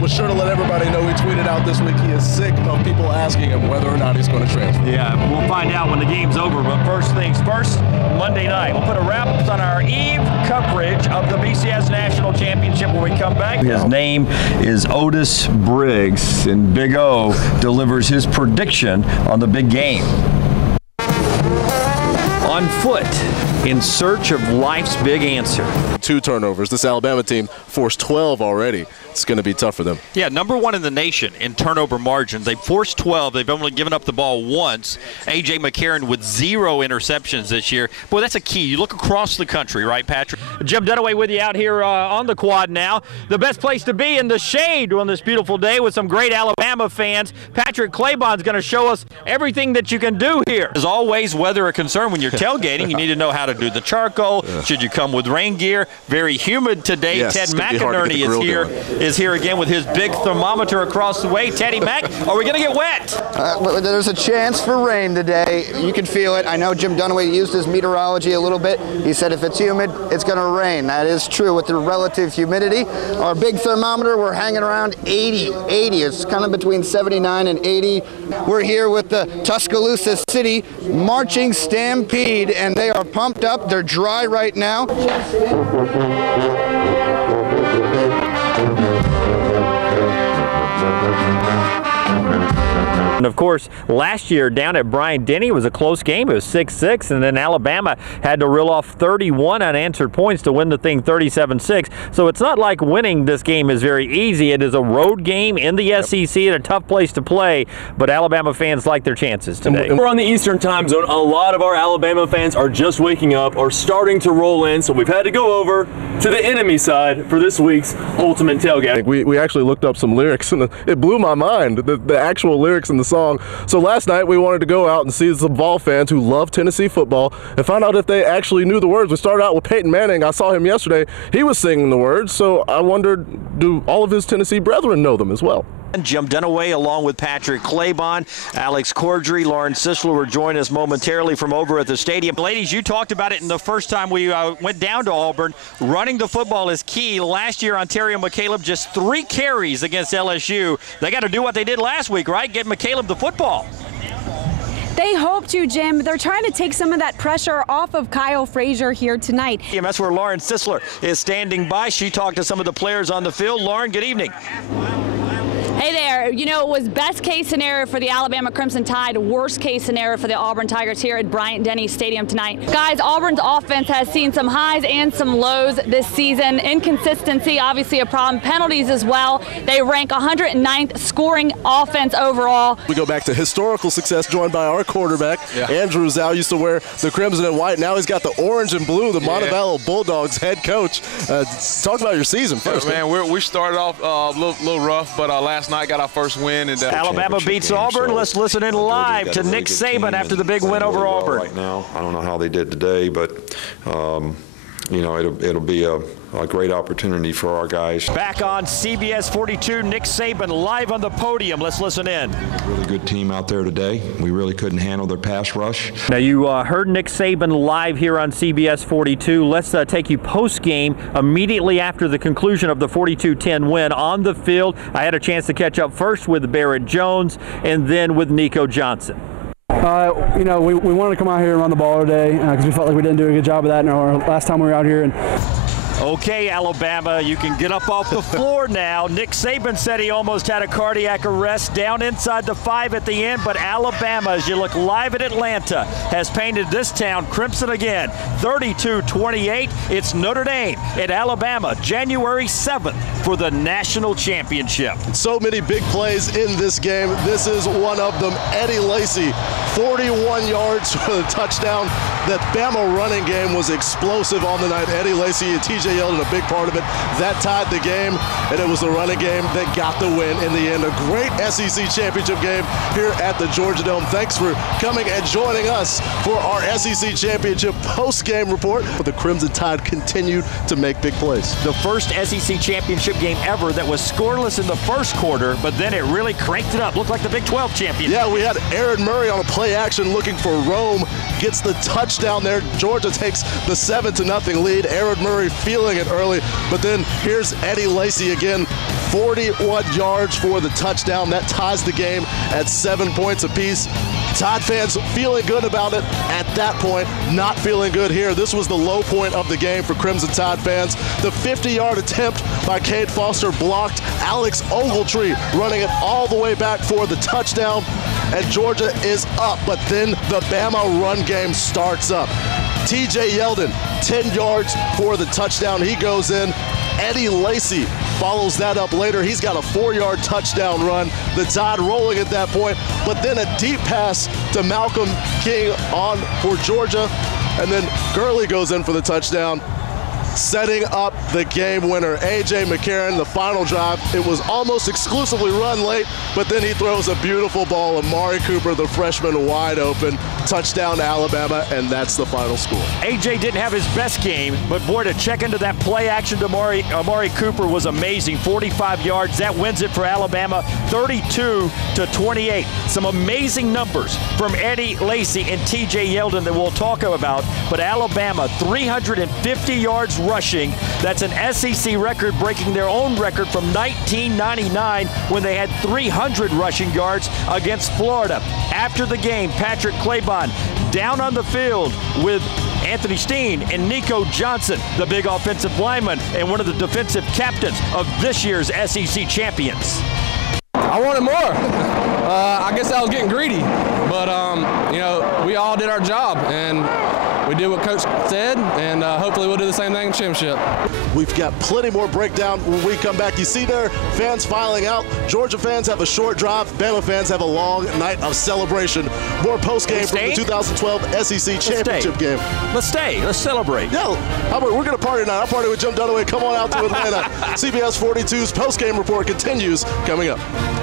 was sure to let everybody know. He tweeted out this week he is sick of people asking him whether or not he's going to transfer. Yeah, we'll find out when the game's over. But first things first, Monday night, we'll put a wrap on our eve coverage of the BCS National Championship when we come back. His name is Otis Briggs, and Big O delivers his prediction on the big game. On foot, in search of life's big answer. 2 turnovers. This Alabama team forced 12 already. It's going to be tough for them. Yeah, number 1 in the nation in turnover margin. They've forced 12. They've only given up the ball once. A.J. McCarron with 0 interceptions this year. Boy, that's a key. You look across the country, right, Patrick? Jim Dunaway with you out here on the quad now. The best place to be in the shade on this beautiful day with some great Alabama fans. Patrick Claybon's going to show us everything that you can do here. As always, weather a concern when you're tailgating. You need to know how to do the charcoal. Should you come with rain gear? Very humid today. Yes, Ted McInerney is here again with his big thermometer across the way. Teddy Mac, are we going to get wet? There's a chance for rain today. You can feel it. I know Jim Dunaway used his meteorology a little bit. He said if it's humid, it's going to rain. That is true with the relative humidity. Our big thermometer, we're hanging around 80. It's kind of between 79 and 80. We're here with the Tuscaloosa City Marching Stampede, and they are pumped up. They're dry right now. And of course, last year down at Bryant-Denny, it was a close game. It was 6-6, and then Alabama had to reel off 31 unanswered points to win the thing 37-6. So it's not like winning this game is very easy. It is a road game in the SEC and a tough place to play, but Alabama fans like their chances today. We're on the Eastern time zone. A lot of our Alabama fans are just waking up or starting to roll in, so we've had to go over to the enemy side for this week's Ultimate Tailgate. We actually looked up some lyrics, and it blew my mind, the actual lyrics in the song. So last night we wanted to go out and see some Vol fans who love Tennessee football and find out if they actually knew the words. We started out with Peyton Manning. I saw him yesterday. He was singing the words, so I wondered, do all of his Tennessee brethren know them as well? Jim Dunaway along with Patrick Claybon, Alex Cordry, Lauren Sisler will join us momentarily from over at the stadium. Ladies, you talked about it in the first time we went down to Auburn. Running the football is key. Last year, Ontario McCaleb just 3 carries against LSU. They got to do what they did last week, right? Get McCaleb the football. They hope to, Jim. They're trying to take some of that pressure off of Kyle Frazier here tonight. And that's where Lauren Sisler is standing by. She talked to some of the players on the field. Lauren, good evening. Hey there. You know, it was best case scenario for the Alabama Crimson Tide, worst case scenario for the Auburn Tigers here at Bryant-Denny Stadium tonight. Guys, Auburn's offense has seen some highs and some lows this season. Inconsistency, obviously a problem. Penalties as well. They rank 109th scoring offense overall. We go back to historical success joined by our quarterback. Andrew Zhao used to wear the crimson and white. Now he's got the orange and blue, the Montevallo Bulldogs head coach. Talk about your season first. Man, we started off a little rough, but last night got our first win. And Alabama beats Auburn. Let's listen in live to Nick Saban after the big win over Auburn. Right now, I don't know how they did today, but you know, it'll be a great opportunity for our guys. Back on CBS 42, Nick Saban live on the podium. Let's listen in. Really good team out there today. We really couldn't handle their pass rush. Now you heard Nick Saban live here on CBS 42. Let's take you post-game immediately after the conclusion of the 42-10 win on the field. I had a chance to catch up first with Barrett Jones and then with Nico Johnson. You know, we wanted to come out here and run the ball today because we felt like we didn't do a good job of that in our last time we were out here. And okay, Alabama, you can get up off the floor now. Nick Saban said he almost had a cardiac arrest down inside the 5 at the end, but Alabama, as you look live at Atlanta, has painted this town crimson again. 32-28, it's Notre Dame at Alabama, January 7th for the national championship. So many big plays in this game. This is one of them. Eddie Lacy, 41 yards for the touchdown. That Bama running game was explosive on the night. Eddie Lacy and TJ Yeldon, a big part of it. That tied the game, and it was the running game that got the win in the end. A great SEC championship game here at the Georgia Dome. Thanks for coming and joining us for our SEC championship post-game report. But the Crimson Tide continued to make big plays. The first SEC championship game ever that was scoreless in the first quarter, but then it really cranked it up. Looked like the Big 12 champion. Yeah, we had Aaron Murray on a play action looking for Rome. Gets the touchdown there. Georgia takes the 7-0 lead. Aaron Murray feeling it early, but then here's Eddie Lacy again. 41 yards for the touchdown. That ties the game at 7 points apiece. Tide fans feeling good about it at that point, not feeling good here. This was the low point of the game for Crimson Tide fans. The 50-yard attempt by Cade Foster blocked. Alex Ogletree running it all the way back for the touchdown, and Georgia is up, but then the Bama run game starts up. TJ Yeldon, 10 yards for the touchdown. He goes in. Eddie Lacy follows that up later. He's got a 4-yard touchdown run. The Tide rolling at that point, but then a deep pass to Malcolm King on for Georgia, and then Gurley goes in for the touchdown, setting up the game winner. A.J. McCarron, the final drive, it was almost exclusively run late, but then he throws a beautiful ball. Amari Cooper, the freshman, wide open. Touchdown to Alabama, and that's the final score. A.J. didn't have his best game, but boy, to check into that play action to Amari Cooper was amazing. 45 yards, that wins it for Alabama, 32-28. Some amazing numbers from Eddie Lacy and TJ Yeldon that we'll talk about, but Alabama, 350 yards rushing. That's an SEC record, breaking their own record from 1999 when they had 300 rushing yards against Florida. After the game, Patrick Claybon down on the field with Anthony Steen and Nico Johnson, the big offensive lineman and one of the defensive captains of this year's SEC champions. I wanted more. I guess I was getting greedy, but you know, we all did our job, and we did what Coach said, and hopefully we'll do the same thing in the championship. We've got plenty more breakdown when we come back. You see there, fans filing out. Georgia fans have a short drive. Bama fans have a long night of celebration. More post-game from the 2012 SEC Championship game. Let's stay. Let's celebrate. Yeah, we're going to party tonight. I'll party with Jim Dunaway. Come on out to Atlanta. CBS 42's post-game report continues coming up.